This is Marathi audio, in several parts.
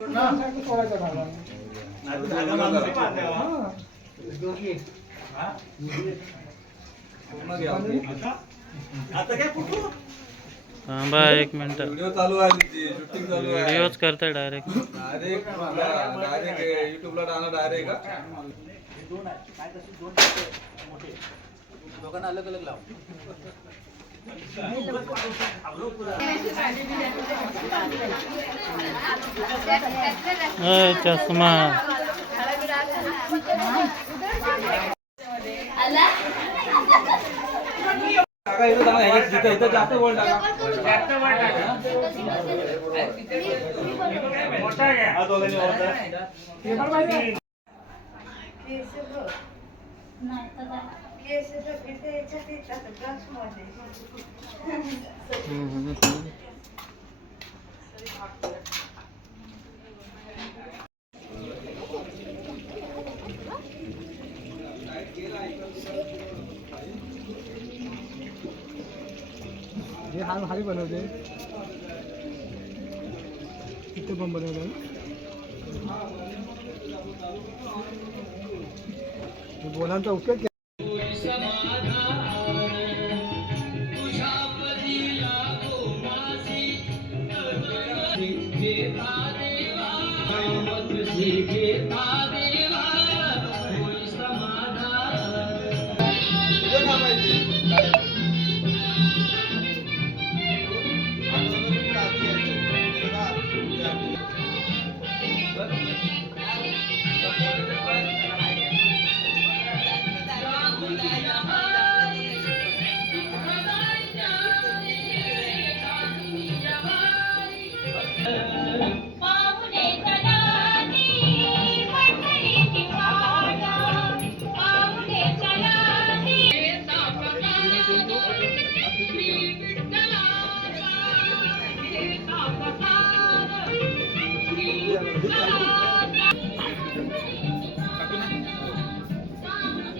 थांबा एक मिनिट. व्हिडिओ चालू आहे, शूटिंग चालू आहे. व्हिडिओच करताय डायरेक्ट युट्यूबला टाकणार डायरेक्ट का? दोघांना अलग अलग लाव. चष्मा जास्त बोल खाली बनवते इथे पण बनवलं बोलांचा उपयोग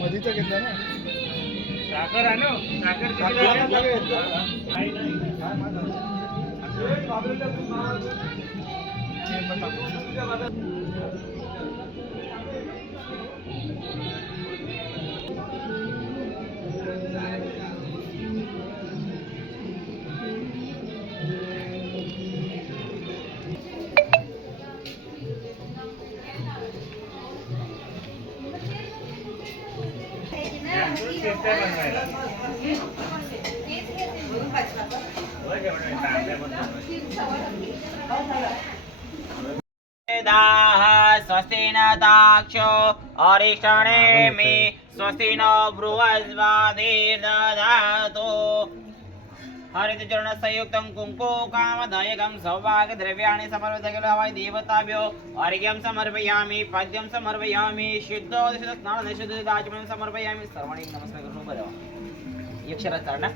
मधीचा घेतला ना साखर आणो स्वस्ति न दाक्षो अरिष्टनेमि स्वस्ति न बृहस्पतिर्दधातु हरितचरण संयुक्तं कुंकु कामदायकं सौभाग्यद्रव्याणि समर्पितवाय देवताभ्यो अर्घ्यं समर्पयामि पद्यं समर्पयामि शुद्धोदशस्नानदशुद्धाचमनं समर्पयामि सर्वाणि नमस्कार करून बरं अक्षराचा ना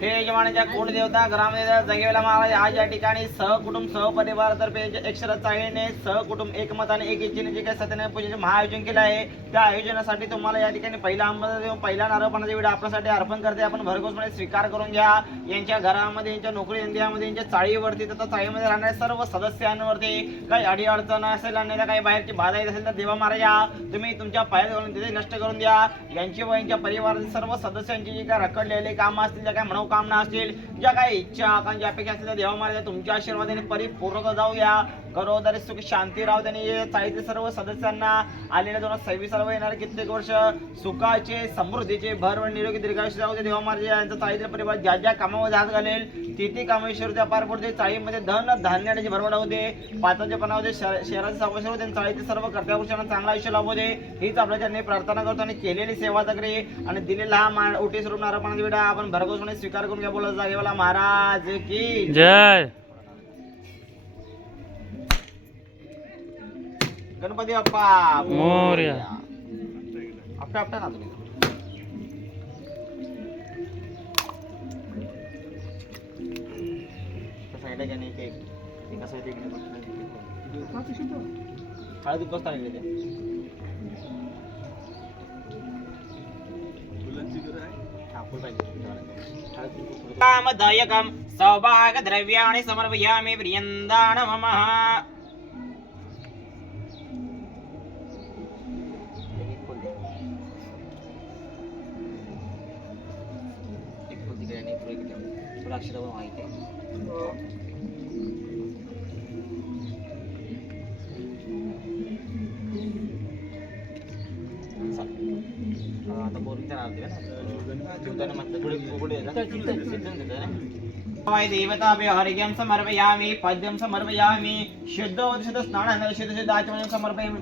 हे यजमानाच्या कुलदेवता ग्रामदेवता जगेला महाराज आज या ठिकाणी सहकुटुंब सहपरिवारातर्फे अक्षराचाळीने सहकुटुंब एकमताने एक इच्छेने जे काही सत्याने पूजेचे महाआयोजन केलं आहे त्या आयोजनासाठी तुम्हाला या ठिकाणी पहिला आंबा देऊन पहिला नारळपणाचा वेळ आपल्यासाठी अर्पण करते. आपण भरघोसपणे स्वीकार करून घ्या. यांच्या घरामध्ये यांच्या नोकरी धंद्यामध्ये यांच्या चाळीवरती तथा चाळीमध्ये राहणाऱ्या सर्व सदस्यांवरती काही अडी अडचण असेल आणि काही बाहेरची बाधा येत असेल तर देवा महाराज तुम्ही तुमच्या पायात घालून तिथे नष्ट करून द्या. यांची व यांच्या परिवारातील सर्व सदस्यांची जी काही रखडलेली कामं असतील ज्या काही मनोकामना असतील ज्या काही इच्छा आकांक्षा अपेक्षा असतील त्या देवा महाराज तुमच्या आशीर्वादाने परिपूर्णता जाऊया. घरोदारी सुख शांती राहू त्यांनी चाळीतील सर्व सदस्यांना आलेल्या 2026 येणारे कित्येक वर्ष सुखाचे समृद्धीचे भर व निरोगी दीर्घायुष्य जाऊ दे. देवा महाराज यांचा चाळीतील परिवार ज्या ज्या कामामध्ये हात घालेल ती कामेश्वर त्या पार पडते. चाळीमध्ये धन धान्याची भरभर होऊ दे. पाताचेपणा होते शहराचे संरक्षण होते. चाळीतील सर्व कर्त्यापुरुषांना चांगला आयुष्य लाभू दे हीच आपल्या चरणी प्रार्थना करतो आणि केलेली सेवा तक्री आणि दिलेला हा ओटी स्वरूप नारळपणाचा विडा आपण भरघोसपणे स्वीकार करून घ्या. बोलत जागेवाला महाराज की जय. गणपती बाप्पा मोरया. आपटा आपटा ना तुम्ही साईडला ज्याने एक असं ते हळद उपस्थ आलेले ते कामदायकं सौभाग्यद्रव्याणि समर्पयामि प्रियन्दान मम अक्षर पण माहिती आहे. आता बोलून नाव दिलं ना जीवताना म्हटलं थोडी पुढे देवताभ्यो हरिग्यं समर्पयामि पद्यं समर्पयामि शुद्धोदशुद्ध स्नानं शुद्ध आचमनं समर्पयामि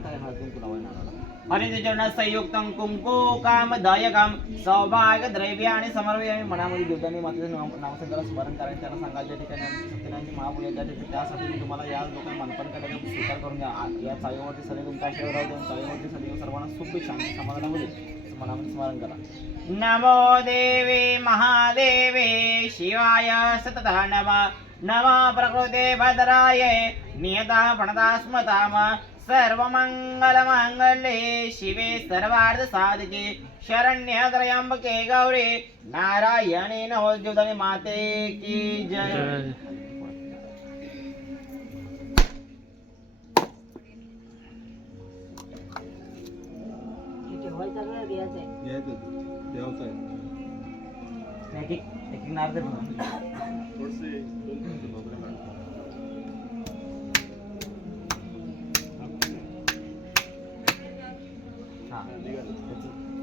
हरिचरण संयुक्तं कुंकू कामदायकं सौभाग्य द्रव्याणि समर्पयामि. मनामध्ये देवतांनी मातेचं नामसंताला स्मरण करायचं, त्यांना सांगायचं त्या ठिकाणी सत्यनारायणची महापूजा त्यासाठी त्यासाठी मी तुम्हाला या लोकांना मनपण करायला स्वीकार करून घ्या. या चाळीवरती सदैव तुमच्या आशीर्वाद राहू द्या. चाळीवरती सदैव सर्वांना सुख शांती समाधानामध्ये मनामध्ये स्मरण करा. नमो देवी महादेवे शिवाय सततः नमः. नमः प्रकृते भद्राय नियता प्रणता स्मताम सर्वमंगलमांगल्ये शिवे सर्वार्थ साधके शरण्य त्र्यंबके गौरी नारायणी नमोस्तुते. माते की जय. एक नार दे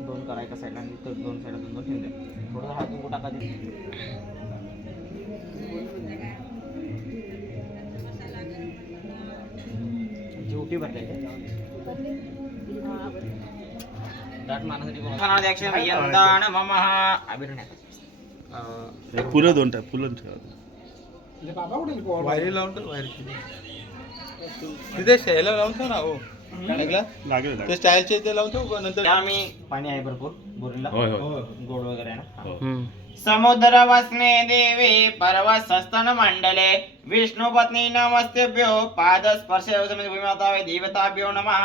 दोन करा एका साईडला आणि दोन साईडला दोन ठेवून द्या. थोडं हात कुठं टाका दे. उठी भरले दाट मानासाठी फुलं दोन टाक फुलं बाबा कुठे वायरी लावून टाक वायरी तिथे शायला लावून ठेव ना. हो लागेल ते स्टाईलचे ते लावून ठेव नंतर. आम्ही पाणी आहे भरपूर बोरीला गोड वगैरे आहे ना. समुद्र वसने देवी पर्वत सस्तन मंडले विष्णु पत्नी नमस्तेभ्यो पाद स्पर्श भूमिमाता देवताभ्यो नमः.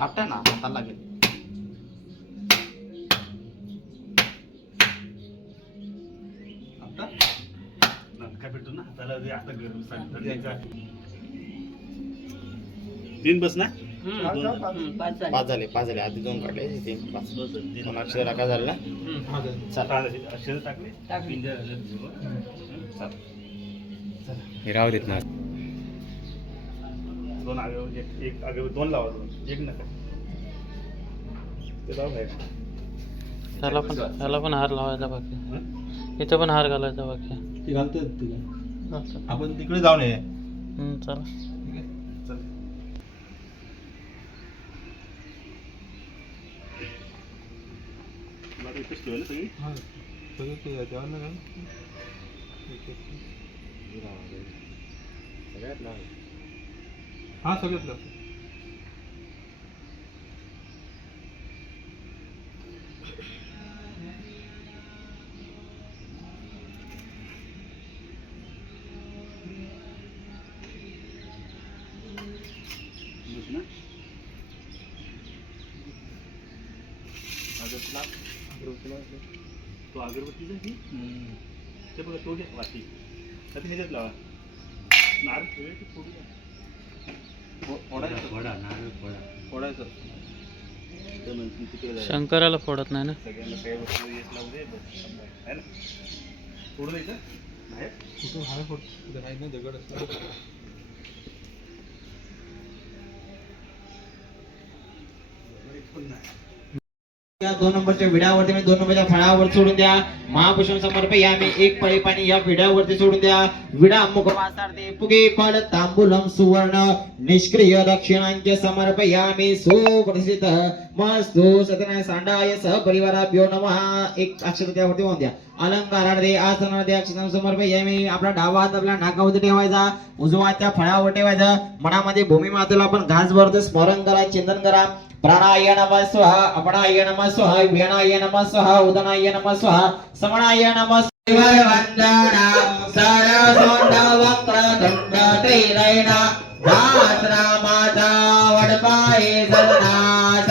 आपटा ना हाताला लागेल. तीन बस ना. पाच झाले आधी दोन काढले तीन पाच दोन अक्षर राखा झाले ना. राहू देत ना. दोन आगे एक आगे दोन लावा दोन एक नका ते लावा बाहेर. त्याला पण हार लावायचा बाकी इथं पण हार घालायचा बाकी. ते घालतात तिला आपण तिकडे जाऊन ये. चला चल इथेच ठेवलं सगळी. सगळं ते त्यावर ना हा सगळ्यात तो अगरबत्तीचा की ते बघा तो घ्या वाटी कधी ह्याच्यात लावा. नारळ ठेवूया की फोडायचं तिकडे शंकराला फोडत नाही ना. सगळ्यांना काही वस्तू येत लावू दे आहे ना. फोडून द्यायचं बाहेर कुठून हाय फोट आहे ना दगड असतो. या 2 नंबरच्या विड्यावरती मी 2 नंबरच्या फळावर सोडून द्या. महापुष्प समर्पयामि एक पळी पाणी या विड्यावरती सोडून द्या. विडा मुखवासार्थे पुगे फळ तांबूलम सुवर्ण निष्क्रिय दक्षिणांचे समर्पयामि. सुप्रसिद्ध मस्तु सतना सांडाय सहपरिवाराभ्यो नमः. एक अक्षर त्यावरती वाहून द्या. अलंकारार्थे आसनार्थे अक्षर समर्पयामि. आपला डावा हात आपल्या नाकावरती ठेवायचा, उजवा त्या फळावर ठेवायचा. मनामध्ये भूमिमातेला आपण घास भरतो स्मरण करा, चिंतन करा. प्राणाय नमः स्वाहा अपणाय नमः स्वाहा व्यनाय नमः स्वाहा उदनाय नमः स्वाहा समणाय नमः शिवाय वंदना सरसोंड वक्रतुंड त्रिनयन दासरामाचा वडपाये सदना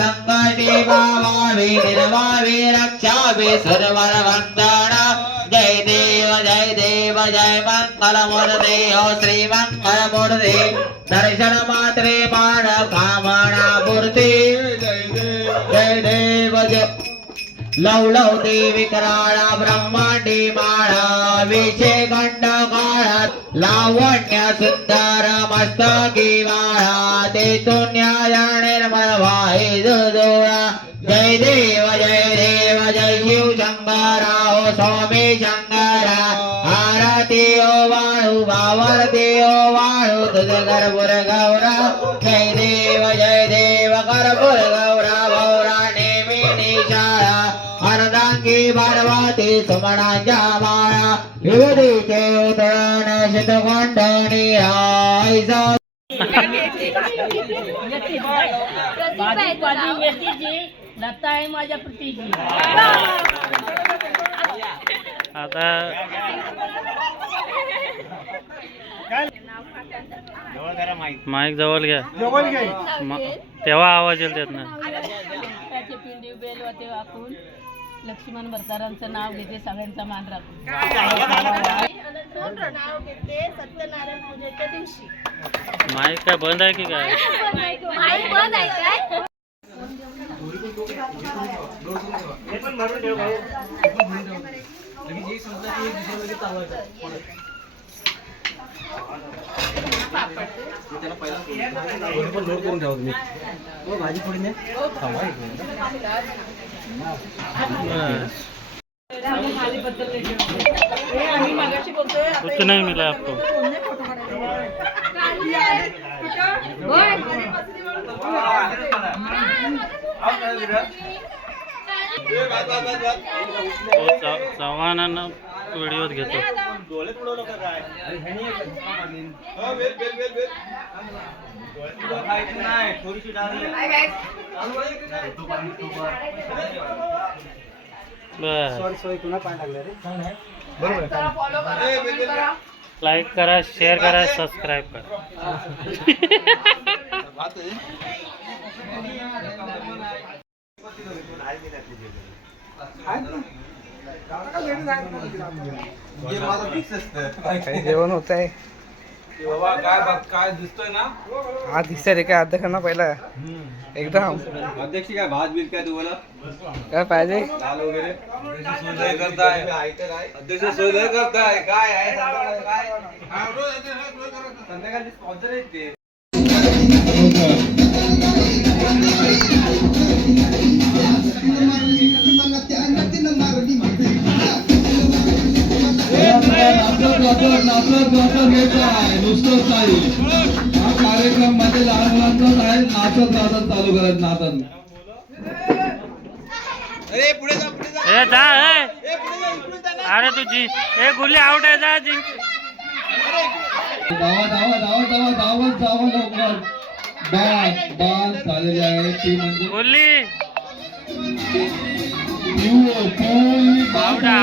संकटे भावावे निर्वावे रक्षावे सर्वर वंदना. जय देव जय मंगलमूर्ते हो श्रीमंगलमूर्ते दर्शन मात्रे मान कामना मूर्ति जय देव जय लव लव देवी कराळा ब्रह्मांडी माळा विषे खंड काळा लावण्य सुंदर मस्तकी माळा तेथून न्याय निर्मळ वाही जोडा जय देव जय शिव शंकरा ओ स्वामी शंकरा आरती ओ वाळू बावरती ओ वाळू तुझ गर्भुर गौरा जय देव गर्भुर गौरा भौरा नेमी निशाळा अर्धांगी पार्वती सुमनांच्या माळा विभूतीचे उतरण शीतकोंडणी आईसा लता आहे माझ्या प्रीतीची. आता माईक जवळ घ्या तेव्हा आवाज येईल त्यातनं. त्याचे पिंडी बेल वाटे वाकून लक्ष्मण भरतारांचं नाव घेते सगळ्यांचा मान राखून. नाव घेते सत्यनारायण पूजेच्या दिवशी. माईक काय बंद आहे की काय? बंद आहे काय? हे पण भरून ठेव भाऊ. कुछ नहीं मिला आपको. चव्हाणांना व्हिडिओत घेतो. डोळे पुढवलं का काय? थोडीशी डाळ लाईक करा, शेअर करा, सबस्क्राईब करा. जेवण होत आहे. काय दिसतोय ना हा दिसतंय रे काय अध्यक्ष ना पहिला एकदम अध्यक्ष काय भात बीत काय तुम्हाला काय पाहिजे. दाल वगैरे सोय करताय अध्यक्ष सोय करताय काय आहे संध्याकाळी स्पॉन्सर आहेत ते. नुसतं हा कार्यक्रम मध्ये लहान मुलांचाच आहे. नाचत नाचत चालू करत नाचत. ए जा अरे तुझी ए गुल्ली आउट आहे जा जिंक. धावा धावा धावा धावा धावत जावं लवकर. बाद झालेली आहे ती म्हणजे गुल्ली बावडा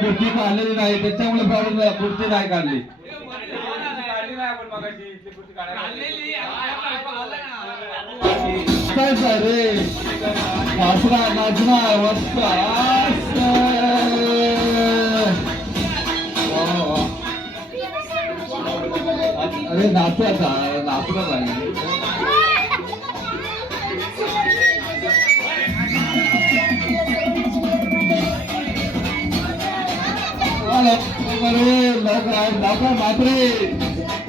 खुर्ची काढलेली नाही त्याच्यामुळे प्रॉब्लेम. खुर्ची नाही काढली. रे नाचना नाचना मस्त. अरे नाचायचा नाचलं पाहिजे. मात्रे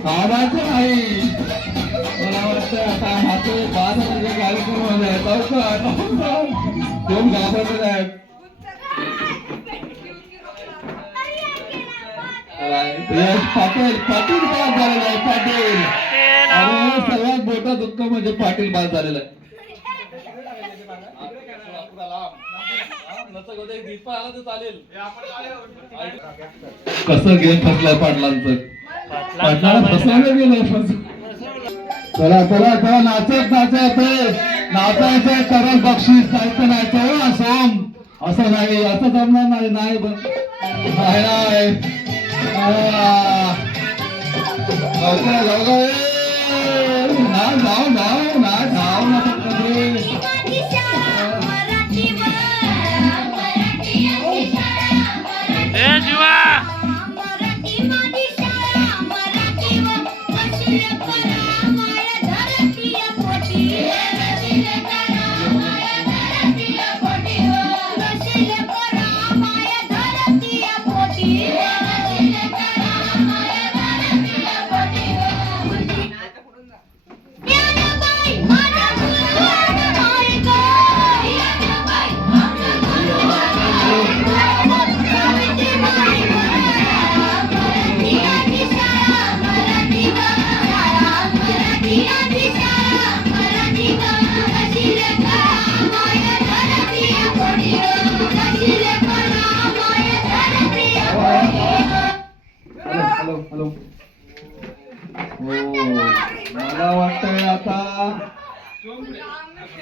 खाण्याचं नाही. मला वाटतं आता हात पाच कार्यक्रम कोण घाबरलेले आहेत. पाटील पाटील बाद झालेला आहे. पाटील आणि सर्वात मोठं दुःख म्हणजे पाटील बाद झालेला आहे. कसं गेम फसलाय पाटलांचं. पाटलाला फसवलं गेलं. चला चला चला नाचत नाचायचंय करल बक्षीस जायचं नाही असं नाही असं जमणार नाही. नाही जीवा हॅलो मला वाटतंय आता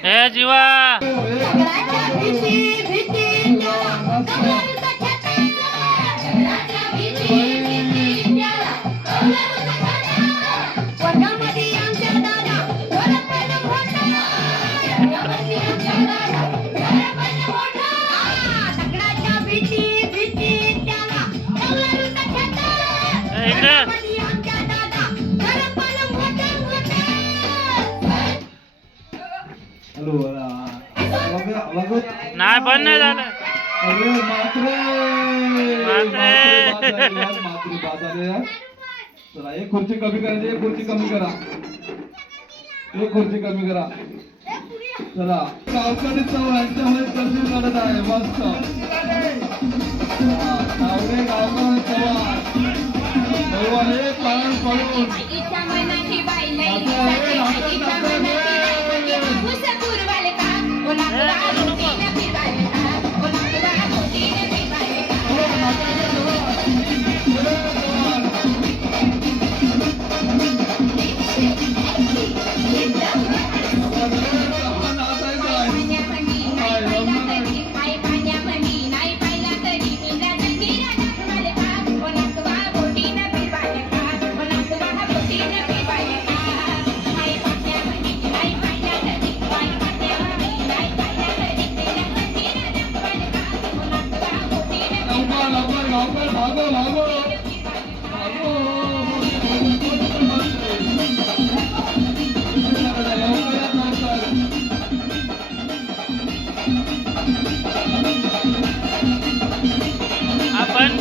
ए जीवा नाही पण नाही झालं. अरे मात्रे चला एक खुर्ची कमी करायची. एक खुर्ची कमी करा. चला गावकरी चव्हाणच्यामुळे दर्शन करत आहे. मस्त गावडे गावकरी चव्हाण हे पालन पडून आपण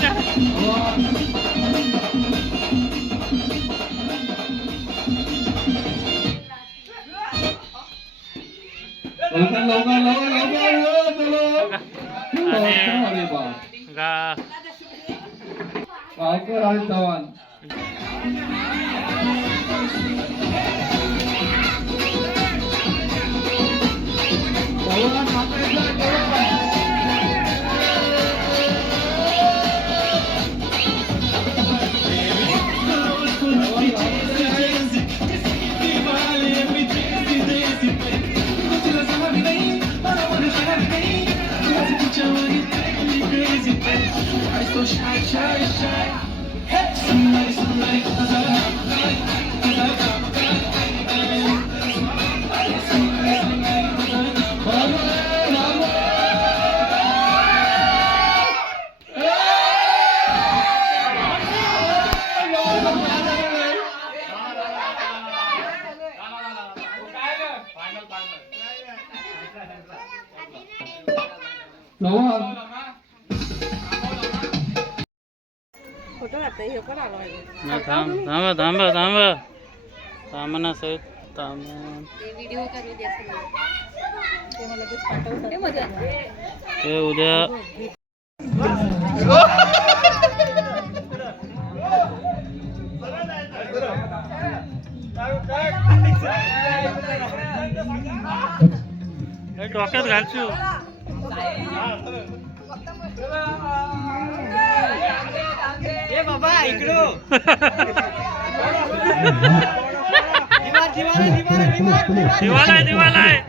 गावकर आणि चव्हाण थांब ना सहित थांब. ते उद्या डोक्यात घालशील. दिवाला आहे दिवाला आहे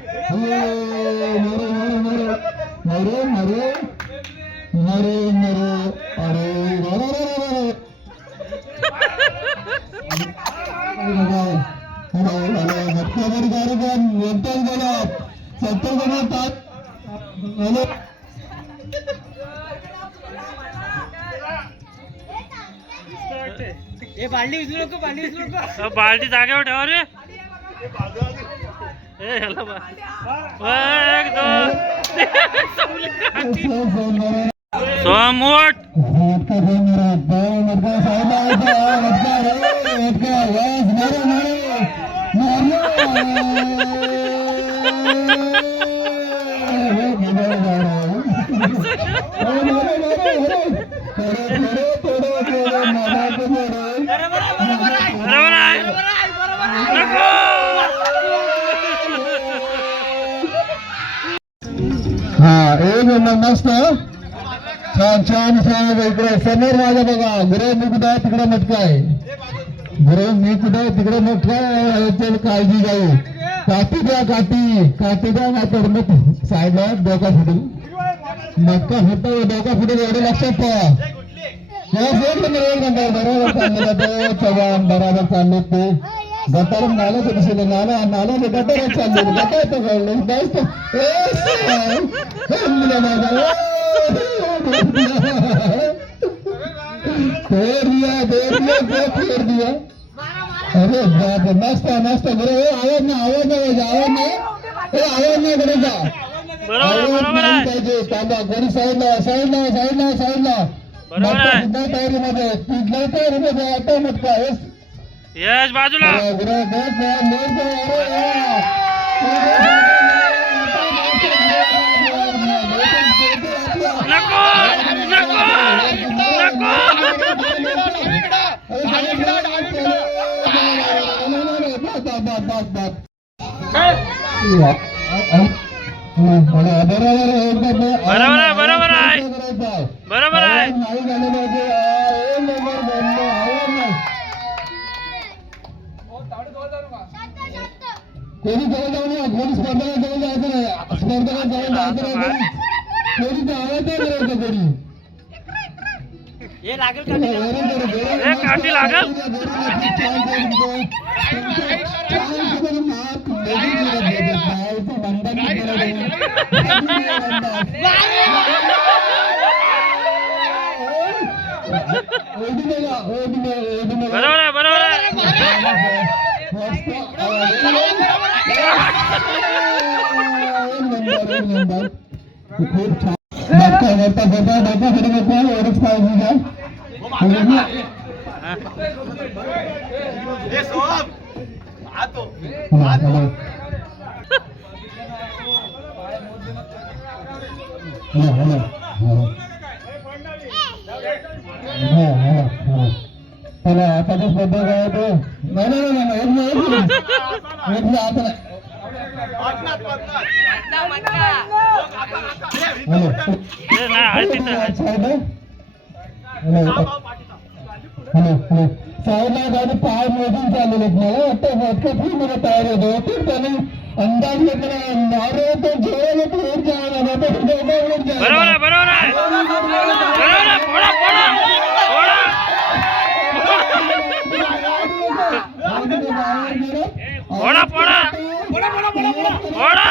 बाल्टी जागेवर ठेवा रे एक दोन सोमोट मस्त छान छान छान इकडे समोर माझ्या बघा गुरु मी कुठे आहे तिकडे मटका आहे गुरु मी कुठे आहे तिकडे मटका आहे काळजी घ्यावी काठी द्या काठी द्या ना तर मग साईडला डोका फुटू मटका फुटतो डोका फुटेल एवढे लक्षात ठेवा बरोबर चाललेलं ते चव्हाण बरोबर चालले ते गटार नाल्याचं दिसले नाल्याचे गटारच चालले गटार दिया अरे बाप नाश्ता नाश्ता करे आवाज नाही करायचा पाहिजे तांबा घरी साईडला तयारीमध्ये तयारीमध्ये आता मटका यश बाजूला नको नको बरोबर आहे कोणी जवळ जाऊन कोणी स्पर्धेला जवळ जायचं नाही स्पर्धेला जवळ जायचं नाही कोणी आवाज नाही करायचं कोणी काठी लागल बरोबर खूप छान एवढंच काळजी घ्या चला आता तो स्पर्धा काय तो नाही आता साहेबला गाडी पाय मोजून चाललेले मला वाटतं मोठं फ्री मध्ये तयार होतो त्याने अंदाज घेतला मारे तो जेवायला प्लेट जायला पोड़ा